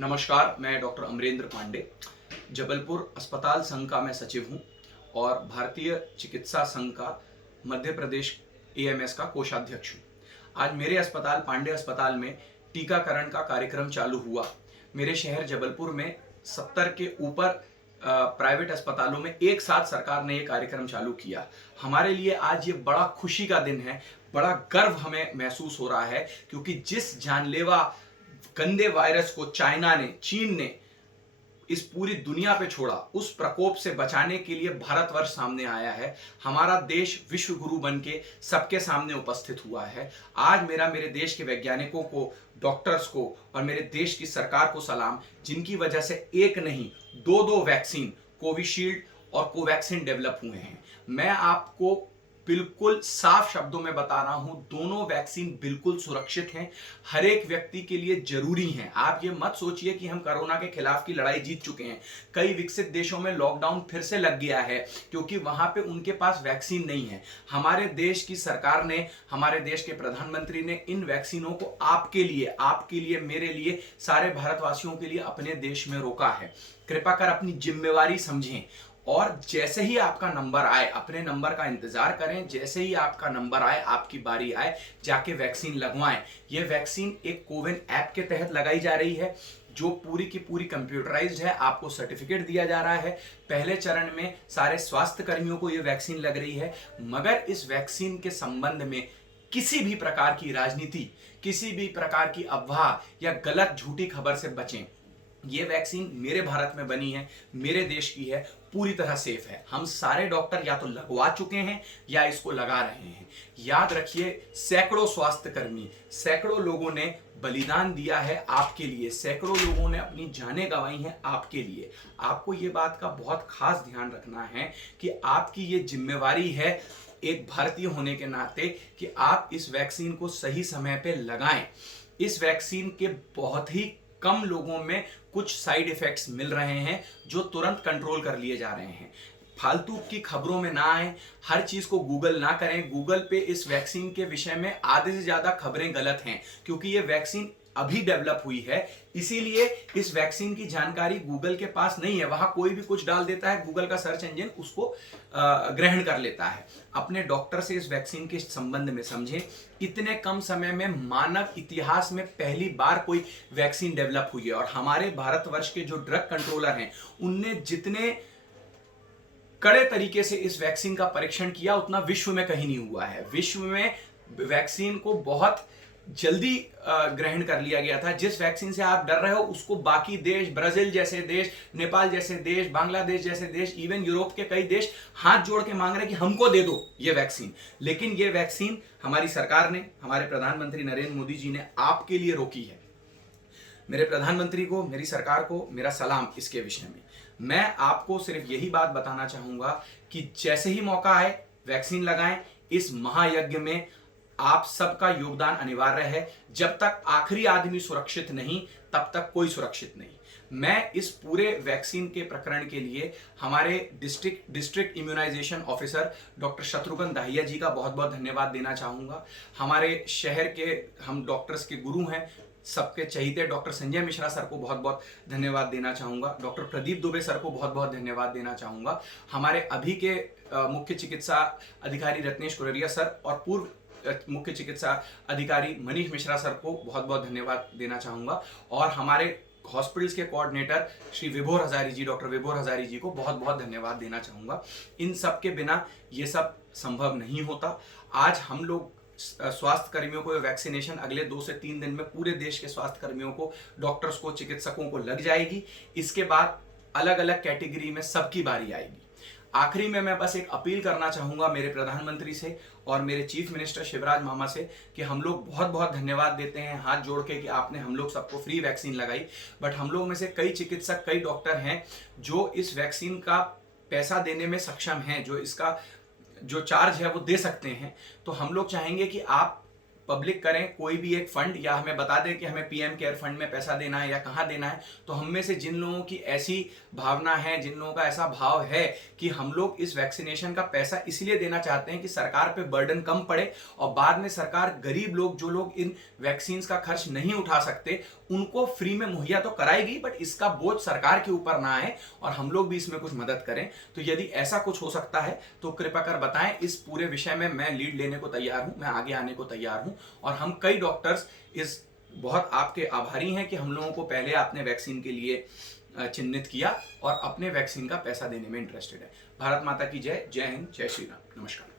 नमस्कार, मैं डॉक्टर अमरेंद्र पांडे, जबलपुर अस्पताल संघ का मैं सचिव हूं और भारतीय चिकित्सा संघ का मध्य प्रदेश एएमएस का कोषाध्यक्ष हूं। आज मेरे अस्पताल पांडे अस्पताल में टीकाकरण का कार्यक्रम चालू हुआ। मेरे शहर जबलपुर में 70 के ऊपर प्राइवेट अस्पतालों में एक साथ सरकार ने ये कार्यक्रम चालू किया। हमारे लिए आज ये बड़ा खुशी का दिन है, बड़ा गर्व हमें महसूस हो रहा है, क्योंकि जिस जानलेवा गंदे वायरस को चाइना ने, चीन ने इस पूरी दुनिया पे छोड़ा, उस प्रकोप से बचाने के लिए भारतवर्ष सामने आया है। हमारा देश विश्व गुरु बन के सबके सामने उपस्थित हुआ है। आज मेरे देश के वैज्ञानिकों को, डॉक्टर्स को और मेरे देश की सरकार को सलाम, जिनकी वजह से एक नहीं दो दो वैक्सीन कोविशील्ड और कोवैक्सीन डेवलप हुए हैं। मैं आपको बिल्कुल साफ शब्दों में बता रहा हूं, दोनों वैक्सीन बिल्कुल सुरक्षित हैं, हर एक व्यक्ति के लिए जरूरी हैं। आप ये मत सोचिए कि हम कोरोना के खिलाफ की लड़ाई जीत चुके हैं। कई विकसित देशों में लॉकडाउन फिर से लग गया है, क्योंकि वहां पे उनके पास वैक्सीन नहीं है। हमारे देश की सरकार ने, हमारे देश के प्रधानमंत्री ने इन वैक्सीनों को आपके लिए, मेरे लिए, सारे भारतवासियों के लिए अपने देश में रोका है। कृपा कर अपनी जिम्मेवारी समझें और जैसे ही आपका नंबर आए, अपने नंबर का इंतजार करें। जैसे ही आपका नंबर आए, आपकी बारी आए, जाके वैक्सीन लगवाएं। यह वैक्सीन एक कोविन ऐप के तहत लगाई जा रही है, जो पूरी की पूरी कंप्यूटराइज्ड है। आपको सर्टिफिकेट दिया जा रहा है। पहले चरण में सारे स्वास्थ्य कर्मियों को यह वैक्सीन लग रही है, मगर इस वैक्सीन के संबंध में किसी भी प्रकार की राजनीति, किसी भी प्रकार की अफवाह या गलत झूठी खबर से बचें। ये वैक्सीन मेरे भारत में बनी है, मेरे देश की है, पूरी तरह सेफ है। हम सारे डॉक्टर या तो लगवा चुके हैं या इसको लगा रहे हैं। याद रखिए, सैकड़ों स्वास्थ्य कर्मी, सैकड़ों लोगों ने बलिदान दिया है आपके लिए, सैकड़ों लोगों ने अपनी जानें गंवाई हैं आपके लिए। आपको ये बात का बहुत खास ध्यान रखना है कि आपकी ये जिम्मेवारी है एक भारतीय होने के नाते कि आप इस वैक्सीन को सही समय पे लगाएं। इस वैक्सीन के बहुत ही कम लोगों में कुछ साइड इफेक्ट्स मिल रहे हैं, जो तुरंत कंट्रोल कर लिए जा रहे हैं। फालतू की खबरों में ना आए, हर चीज को गूगल ना करें। गूगल पे इस वैक्सीन के विषय में आधे से ज्यादा खबरें गलत हैं, क्योंकि ये वैक्सीन अभी डेवलप हुई है, इसीलिए इस वैक्सीन की जानकारी गूगल के पास नहीं है। वहां कोई भी कुछ डाल देता है, गूगल का सर्च इंजन उसको ग्रहण कर लेता है। अपने डॉक्टर से इस वैक्सीन के संबंध में समझें। इतने कम समय में मानव इतिहास में पहली बार कोई वैक्सीन डेवलप हुई है, और हमारे भारतवर्ष के जो ड्रग कंट्रोलर हैं, उनने जितने कड़े तरीके से इस वैक्सीन का परीक्षण किया, उतना विश्व में कहीं नहीं हुआ है। विश्व में वैक्सीन को बहुत जल्दी ग्रहण कर लिया गया था। जिस वैक्सीन से आप डर रहे हो, उसको बाकी देश, ब्राजील जैसे देश, नेपाल जैसे देश, बांग्लादेश जैसे देश, इवन यूरोप के कई देश हाथ जोड़ के मांग रहे कि हमको दे दो ये वैक्सीन। लेकिन ये वैक्सीन हमारी सरकार ने, हमारे प्रधानमंत्री नरेंद्र मोदी जी ने आपके लिए रोकी है। मेरे प्रधानमंत्री को, मेरी सरकार को मेरा सलाम इसके विषय में। मैं आपको सिर्फ यही बात बताना चाहूंगा कि जैसे ही मौका आए वैक्सीन लगाएं। इस महायज्ञ में आप सबका योगदान अनिवार्य है। जब तक आखिरी आदमी सुरक्षित नहीं, तब तक कोई सुरक्षित नहीं। मैं इस पूरे वैक्सीन के प्रकरण के लिए हमारे district immunization officer doctor Shatrughan Dahiya ji का बहुत बहुत धन्यवाद देना चाहूंगा। हमारे शहर के हम डॉक्टर्स के गुरु हैं, सबके चहीते डॉक्टर संजय मिश्रा सर को बहुत बहुत धन्यवाद देना चाहूंगा। डॉक्टर प्रदीप दुबे सर को बहुत बहुत धन्यवाद देना चाहूंगा। हमारे अभी के मुख्य चिकित्सा अधिकारी रत्नेश कुररिया सर और पूर्व मुख्य चिकित्सा अधिकारी मनीष मिश्रा सर को बहुत बहुत धन्यवाद देना चाहूंगा। और हमारे हॉस्पिटल्स के कोऑर्डिनेटर श्री विभोर हजारी जी, डॉक्टर विभोर हजारी जी को बहुत बहुत धन्यवाद देना चाहूंगा। इन सब के बिना ये सब संभव नहीं होता। आज हम लोग स्वास्थ्य कर्मियों को वैक्सीनेशन अगले 2 से 3 दिन में पूरे देश के स्वास्थ्य कर्मियों को, डॉक्टर्स को, चिकित्सकों को लग जाएगी। इसके बाद अलग अलग कैटेगरी में सबकी बारी आएगी। आखिरी में मैं बस एक अपील करना चाहूंगा मेरे प्रधानमंत्री से और मेरे चीफ मिनिस्टर शिवराज मामा से कि हम लोग बहुत बहुत धन्यवाद देते हैं हाथ जोड़ के कि आपने हम लोग सबको फ्री वैक्सीन लगाई। बट हम लोग में से कई चिकित्सक, कई डॉक्टर हैं जो इस वैक्सीन का पैसा देने में सक्षम हैं, जो इसका जो चार्ज है वो दे सकते हैं। तो हम लोग चाहेंगे कि आप पब्लिक करें कोई भी एक फंड, या हमें बता दें कि हमें पीएम केयर फंड में पैसा देना है या कहाँ देना है। तो हम में से जिन लोगों की ऐसी भावना है, जिन लोगों का ऐसा भाव है कि हम लोग इस वैक्सीनेशन का पैसा इसलिए देना चाहते हैं कि सरकार पे बर्डन कम पड़े और बाद में सरकार, गरीब लोग, जो लोग इन वैक्सीन का खर्च नहीं उठा सकते, उनको फ्री में मुहैया तो कराएगी, बट इसका बोझ सरकार के ऊपर ना आए और हम लोग भी इसमें कुछ मदद करें। तो यदि ऐसा कुछ हो सकता है तो कृपया कर बताएं। इस पूरे विषय में मैं लीड लेने को तैयार हूं, मैं आगे आने को तैयार हूं। और हम कई डॉक्टर्स इस बहुत आपके आभारी हैं कि हम लोगों को पहले आपने वैक्सीन के लिए चिन्हित किया और अपने वैक्सीन का पैसा देने में इंटरेस्टेड है। भारत माता की जय। जय हिंद, जय श्री राम, नमस्कार।